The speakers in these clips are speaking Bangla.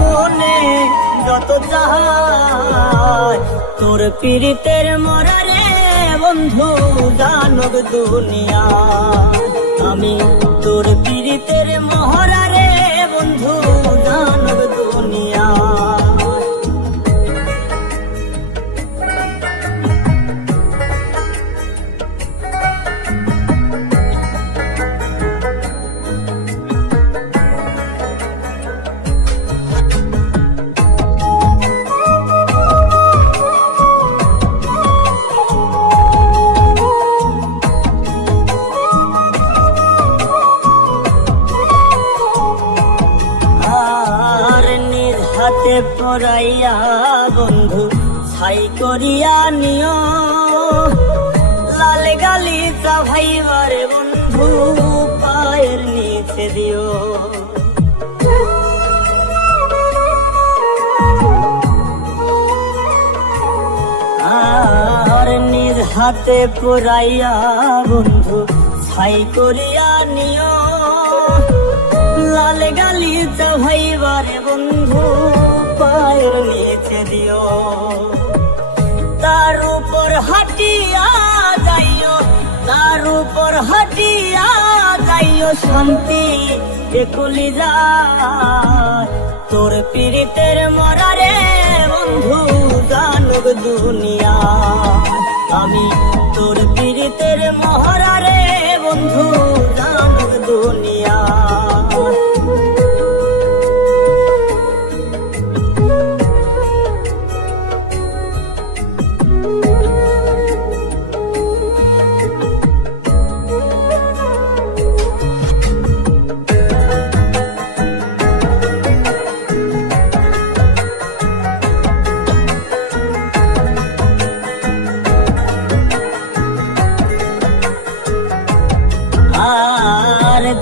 মনে যত তোর পীড়িতের মরারে বন্ধু জানব দুনিয়া। আমি তোর পীড়িতের মহরারে হাতে পড়াইয়া বন্ধু, ছাই করিয়া নিও। লাল গালি চাভাইবার বন্ধু, পায়ের নিচে দিও। আর নিজ হাতে পড়াইয়া বন্ধু, ছাই করিয়া নিও। লাল গালি চাভাইবারে বন্ধু দিও। তার উপর হাটিয়া যাইও, তার উপর হাটিয়া যাইও শান্তি যা তোর পীড়িতের মরারে বন্ধু জানুক দুনিয়া। আমি তোর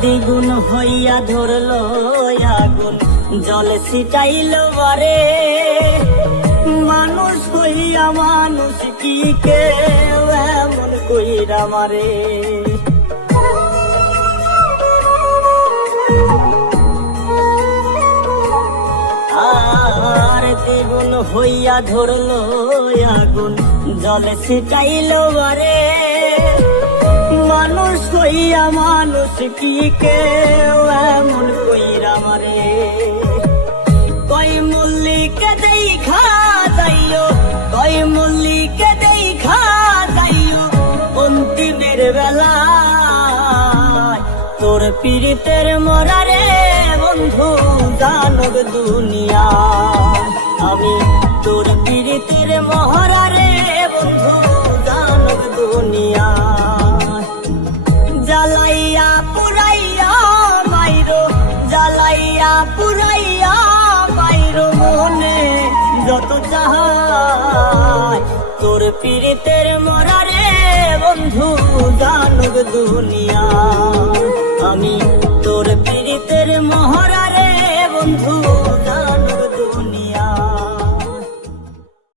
দ্বিগুণ হইয়া ধরলো আগুন। জল ছিটাইল বারে মানুষ হইয়া মানুষ কি কেউ এমন কইরা মারে। আর দ্বিগুণ হইয়া ধরলো আগুন। জলে ছিটাইল বারে মানুষ হইয়া মানুষ কি কেউ এমন কইরা মারে? কই মল্লিকে দেখা যাইও কই মল্লিকে দেখা যাইও, অন্তিমের বেলা তোর পীড়িতের মরারে বন্ধু জানব দুনিয়া। আমি তোর পীড়িতের মহারারে বন্ধু জানব দুনিয়া। পুরাইয়া মাইরো, জ্বালাইয়া পুরাইয়া মাইরো মনে যত চাহায়। তোর পীড়িতের মরারে বন্ধু জানুক দুনিয়া, আমি